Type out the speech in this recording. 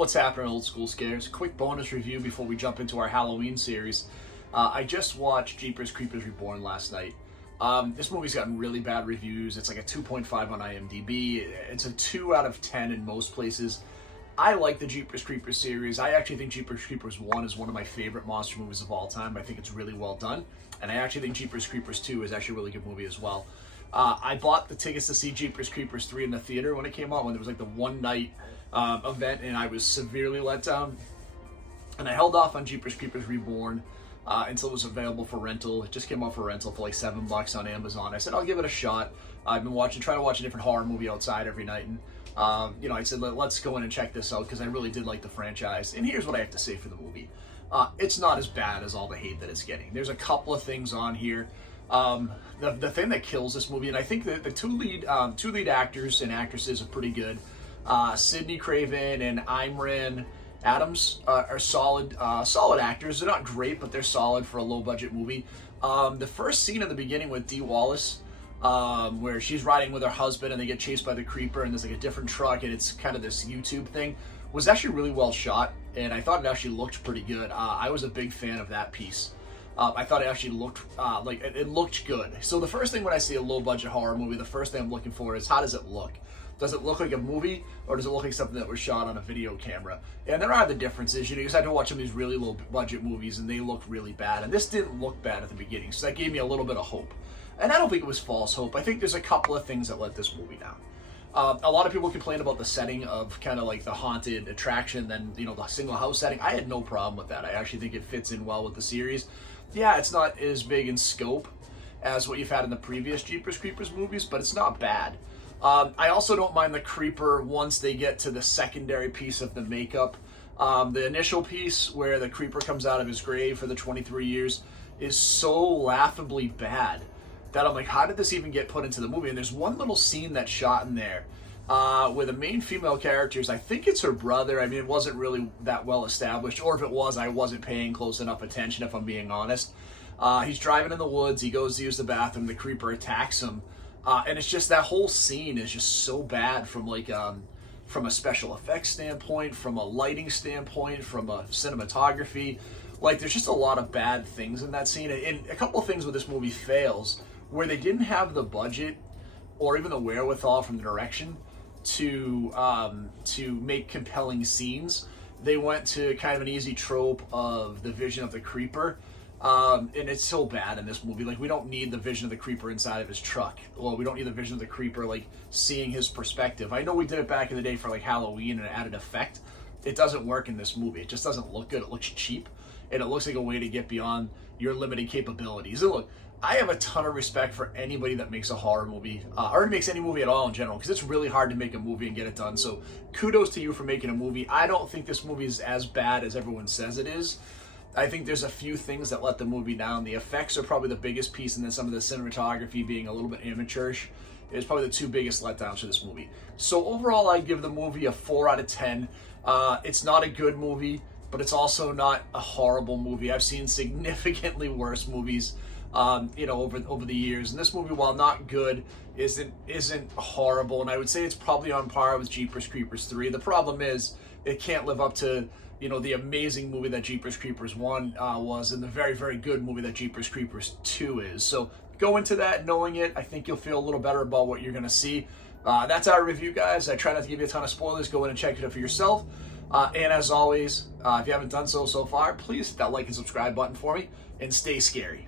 What's happening, old school scares? Quick bonus review before we jump into our Halloween series. I just watched Jeepers Creepers Reborn last night. This movie's gotten really bad reviews. It's like a 2.5 on IMDb. It's a 2 out of 10 in most places. I like the Jeepers Creepers series. I actually think Jeepers Creepers 1 is one of my favorite monster movies of all time. I think it's really well done. And I actually think Jeepers Creepers 2 is actually a really good movie as well. I bought the tickets to see Jeepers Creepers 3 in the theater when it came out, when there was like the one night event, and I was severely let down. And I held off on Jeepers Creepers Reborn until it was available for rental. It just came out for rental for like $7 on Amazon. I said, I'll give it a shot. I've been trying to watch a different horror movie outside every night. And, I said, let's go in and check this out because I really did like the franchise. And here's what I have to say for the movie. It's not as bad as all the hate that it's getting. There's a couple of things on here. The thing that kills this movie, and I think that the two lead actors and actresses are pretty good. Sidney Craven and Imran Adams are solid actors. They're not great, but they're solid for a low-budget movie. The first scene in the beginning with Dee Wallace, where she's riding with her husband and they get chased by the creeper and there's like a different truck and it's kind of this YouTube thing, was actually really well shot, and I thought it actually looked pretty good. I was a big fan of that piece. I thought it actually looked it looked good. So the first thing when I see a low-budget horror movie, the first thing I'm looking for is, how does it look? Does it look like a movie, or does it look like something that was shot on a video camera? And there are the differences. You just had to watch some of these really low-budget movies, and they look really bad. And this didn't look bad at the beginning, so that gave me a little bit of hope. And I don't think it was false hope. I think there's a couple of things that let this movie down. A lot of people complain about the setting of kind of like the haunted attraction, then the single house setting. I had no problem with that. I actually think it fits in well with the series. Yeah, it's not as big in scope as what you've had in the previous Jeepers Creepers movies, but it's not bad. I also don't mind the creeper once they get to the secondary piece of the makeup. The initial piece where the creeper comes out of his grave for the 23 years is so laughably bad that I'm like, how did this even get put into the movie? And there's one little scene that's shot in there where the main female characters, I think it's her brother. I mean, it wasn't really that well established, or if it was, I wasn't paying close enough attention, if I'm being honest. He's driving in the woods, he goes to use the bathroom, the creeper attacks him. And it's just, that whole scene is just so bad from from a special effects standpoint, from a lighting standpoint, from a cinematography. Like, there's just a lot of bad things in that scene. And a couple of things where this movie fails, where they didn't have the budget or even the wherewithal from the direction to make compelling scenes. They went to kind of an easy trope of the vision of the creeper. And it's so bad in this movie. Like, we don't need the vision of the creeper inside of his truck. Well, we don't need the vision of the creeper, like, seeing his perspective. I know we did it back in the day for, like, Halloween and it added effect. It doesn't work in this movie. It just doesn't look good. It looks cheap. And it looks like a way to get beyond your limited capabilities. And look, I have a ton of respect for anybody that makes a horror movie, or makes any movie at all in general, because it's really hard to make a movie and get it done. So kudos to you for making a movie. I don't think this movie is as bad as everyone says it is. I think there's a few things that let the movie down. The effects are probably the biggest piece, and then some of the cinematography being a little bit amateurish is probably the two biggest letdowns for this movie. So overall, I give the movie a 4 out of 10. It's not a good movie, but it's also not a horrible movie. I've seen significantly worse movies, over the years. And this movie, while not good, isn't horrible. And I would say it's probably on par with Jeepers Creepers 3. The problem is it can't live up to the amazing movie that Jeepers Creepers 1 was, and the very, very good movie that Jeepers Creepers 2 is. So go into that knowing it. I think you'll feel a little better about what you're going to see. That's our review, guys. I try not to give you a ton of spoilers. Go in and check it out for yourself. And as always, if you haven't done so far, please hit that like and subscribe button for me, and stay scary.